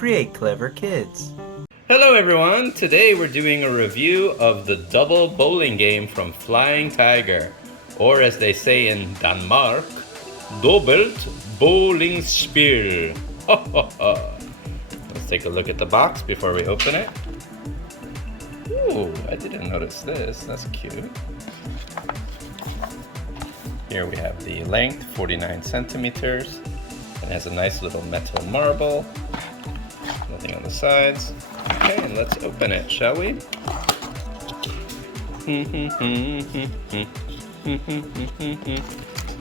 create clever kids. Hello everyone, today we're doing a review of the double bowling game from Flying Tiger, or as they say in Denmark, Dobbelt Bowlingspil. Let's take a look at the box before we open it. Ooh, I didn't notice this, that's cute. Here we have the length, 49 centimeters. It has a nice little metal marble. Nothing on the sides. Okay, and let's open it, shall we?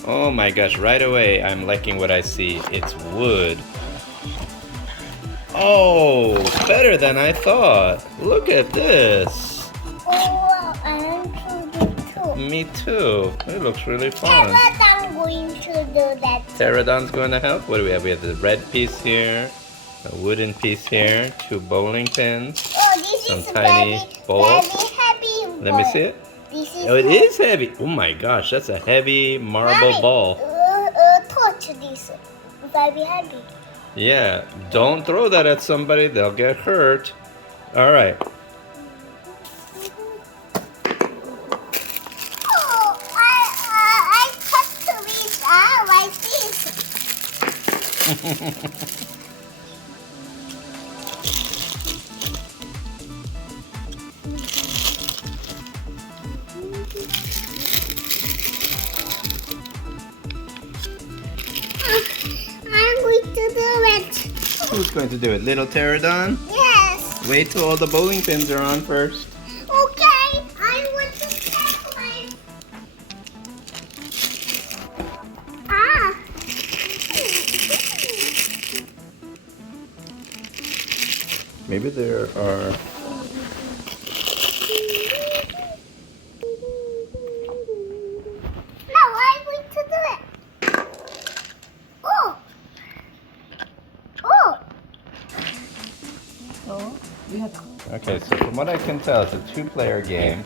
Oh my gosh, right away I'm liking what I see. It's wood. Oh, better than I thought. Look at this. Oh, I'm to do too. Me too. It looks really fun. I'm going to do that. Pterodon's going to help. What do we have? We have the red piece here, a wooden piece here, 2 bowling pins, Oh, this some is tiny very, balls. very heavy. Let me see it. This is Oh, it is heavy. Oh my gosh, that's a heavy marble Mommy, ball. touch this. Very heavy. Yeah, don't throw that at somebody, they'll get hurt. All right. Oh, I cut to it like this. I'm going to do it. Who's going to do it? Little Pterodon? Yes. Wait till all the bowling pins are on first. Okay. I want to take my. Ah. Maybe there are... No, I'm going to do it. Oh. Oh. Okay, so from what I can tell, it's a 2-player game.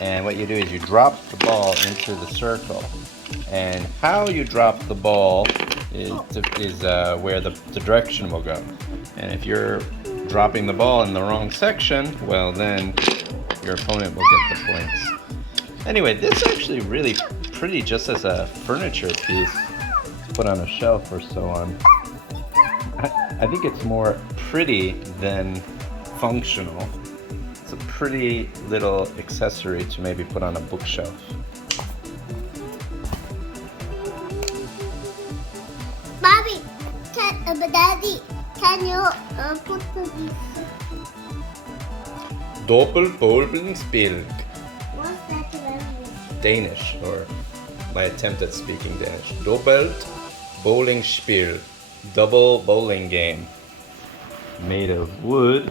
And what you do is you drop the ball into the circle. And how you drop the ball is where the direction will go. And if you're dropping the ball in the wrong section, well then your opponent will get the points. Anyway, this is actually really pretty just as a furniture piece to put on a shelf or so on. I think it's more pretty than functional. It's a pretty little accessory to maybe put on a bookshelf. Daddy, can you put this? Dobbelt Bowlingspil. What's that language? Danish, or my attempt at speaking Danish. Dobbelt Bowlingspil. Double bowling game. Made of wood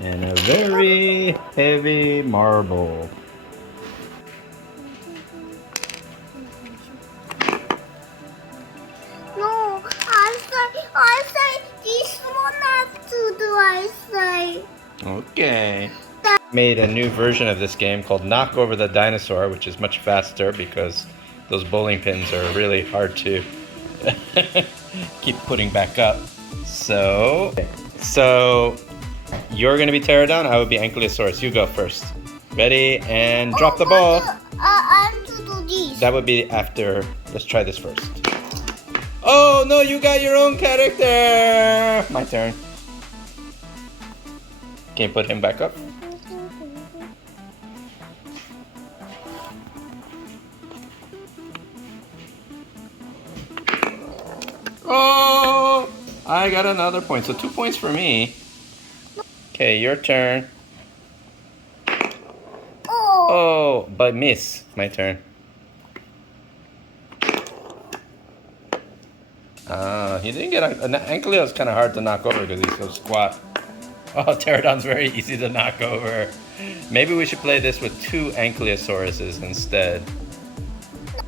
and a very heavy marble. No, I say this one have to do, I say. Okay. Made a new version of this game called Knock Over the Dinosaur, which is much faster because those bowling pins are really hard to keep putting back up. So you're gonna be Pterodon, I would be Ankylosaurus. You go first. Ready, and drop the ball. I'm to do this. That would be after. Let's try this first. Oh no, you got your own character. My turn. Can you put him back up? Oh, I got another point. So 2 points for me. Okay, your turn. Oh. Oh, but miss. My turn. He didn't get an Ankylo is kind of hard to knock over because he's so squat. Oh, Pterodon's very easy to knock over. Maybe we should play this with 2 Ankylosauruses instead.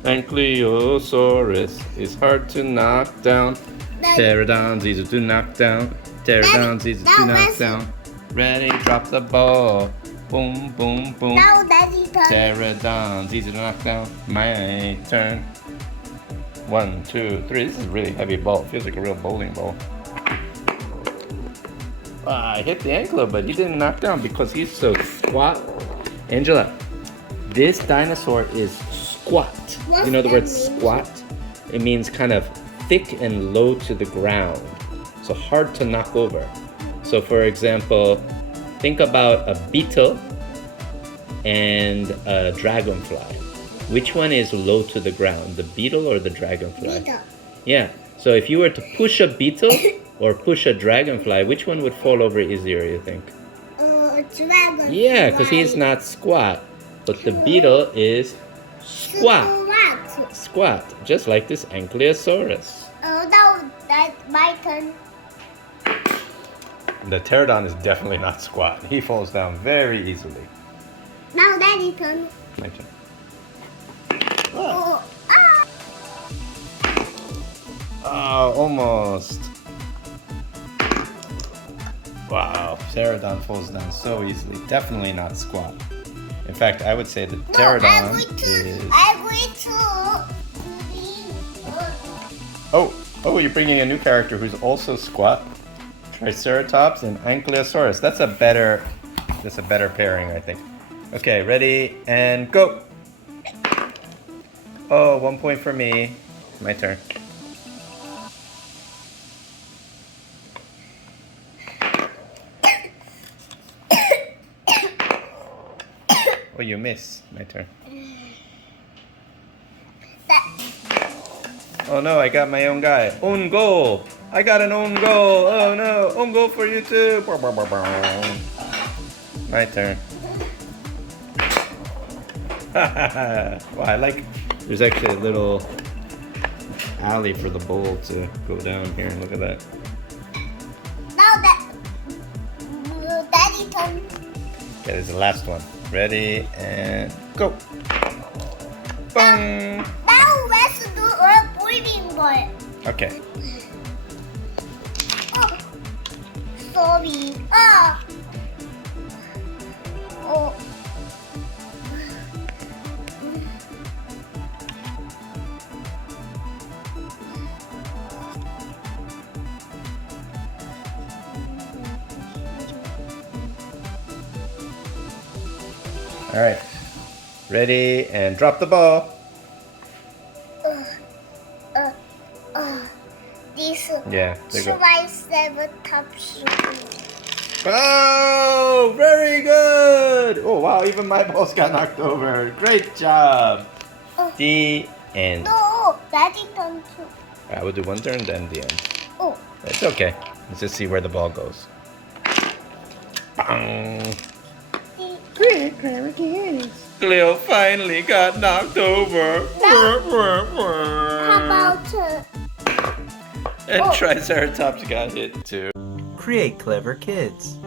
Ankylosaurus is hard to knock down. Pterodon's easy to knock down. Pterodon's easy to knock down. Ready, drop the ball. Boom, boom, boom. Now Daddy turn. Pterodon's easy to knock down. My turn. 1, 2, 3. This is a really heavy ball. It feels like a real bowling ball. I hit the ankle, but he didn't knock down because he's so squat. Angela, this dinosaur is squat. What's You know the that word mean? squat? It means kind of thick and low to the ground. So hard to knock over. So for example, think about a beetle and a dragonfly. Which one is low to the ground, the beetle or the dragonfly? Beetle. Yeah. So if you were to push a beetle or push a dragonfly, which one would fall over easier, you think? Dragon. Yeah, because he's not squat. But the beetle is squat. Squat. Squat. Just like this Ankylosaurus. Now that's my turn. The pterodon is definitely not squat. He falls down very easily. Now Daddy turn. My turn. Oh, ah. Oh, almost. Wow, pterodon falls down so easily. Definitely not squat. In fact, I would say the No, pterodon is... I'm going to. Oh, you're bringing a new character who's also squat. Triceratops and Ankylosaurus. That's a better pairing, I think. Okay, ready and go. Oh, 1 point for me. My turn. Oh, you miss. My turn. Oh no, I got my own guy. Own goal. I got an own goal. Oh no, own goal for you too. My turn. Wow, I like. There's actually a little alley for the bowl to go down here. Look at that. Now that Daddy turn. Okay, this is the last one. Ready and go. Bang. Now let's do a breathing ball. Okay. Oh, sorry. Ah. Oh. All right. Ready and drop the ball. This Yeah, there you go. Triceratops. Oh, very good. Oh, wow, even my balls got knocked over. Great job. Oh. The end. No, Daddy turn too. I will do one turn, then the end. Oh. It's okay. Let's just see where the ball goes. Bang. Great, clever kids. Cleo finally got knocked over. How about And Oh. Triceratops got hit too. Create Clever Kids.